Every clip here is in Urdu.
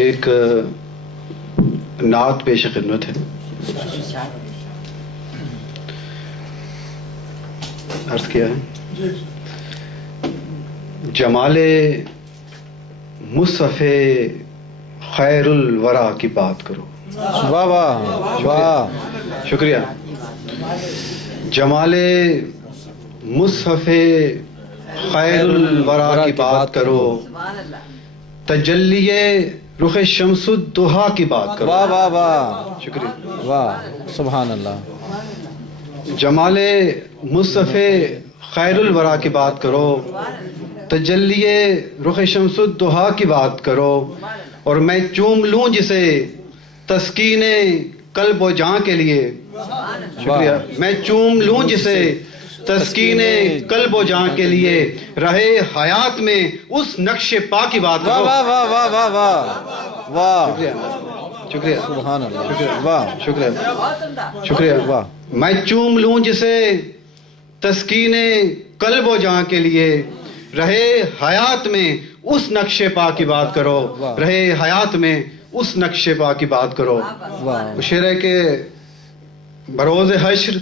ایک نعت پیش خدمت ہے. عرض کیا ہے جمال مصطفی خیر الورا کی بات کرو. واہ واہ واہ، شکریہ. جمال مصطفی خیر الورا کی بات کرو، تجلی رخ شمس الضحیٰ کی بات کرو. واہ واہ واہ، شکریہ. واہ، سبحان اللہ. جمال مصطفی خیر الورا کی بات کرو، تجلی رخ شمس الضحیٰ کی بات کرو، اور میں چوم لوں جسے تسکین قلب و جاں کے لیے. شکریہ. میں چوم لوں جسے تسکین قلب و جاں کے لیے، رہے حیات میں اس نقش پا کی بات واہ کرو. واہ واہ واہ واہ واہ واہ، شکریہ. شکریہ. سبحان اللہ. واہ شکریہ. شکریہ. واہ، میں چوم لوں جسے تسکین قلب و جاں کے لیے، رہے حیات میں اس نقش پا کی بات کرو. واہ. رہے حیات میں اس نقش پا کی بات کرو. واہ، وہ شعر ہے کہ بروز حشر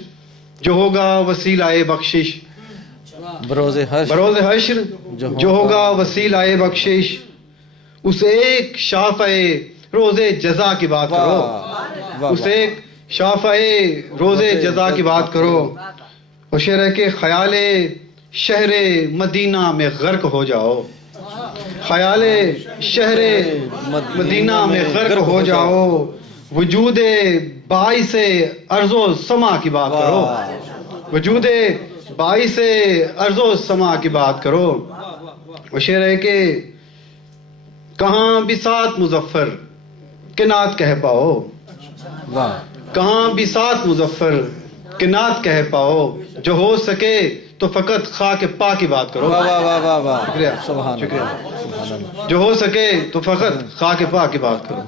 جو ہوگا وسیلہ بخشش، بروز حشر بروز حشر جو ہوگا وسیلہ بخشش، اس ایک شافع روز جزا کی بات کرو. اس ایک شافع روز جزا کی بات کرو. وہ شعر ہے کہ خیال شہر مدینہ میں غرق ہو جاؤ. خیال شہر مدینہ میں غرق ہو جاؤ، وجود باعث ارض و سما کی بات کرو. وجود باعث ارض و سما کی بات کرو. وہ شعر ہے کہ کہاں بساط مظفر کہ نعت کہہ پاؤ. واہ، کہاں بساط مظفر کہ نعت کہہ پاؤ، جو ہو سکے تو فقط خاک پا کی بات کرو. واہ واہ واہ واہ، شکریہ. سبحان شکریہ. اللہ، سبحان اللہ. جو ہو سکے تو فقط خاک پا کی بات کرو.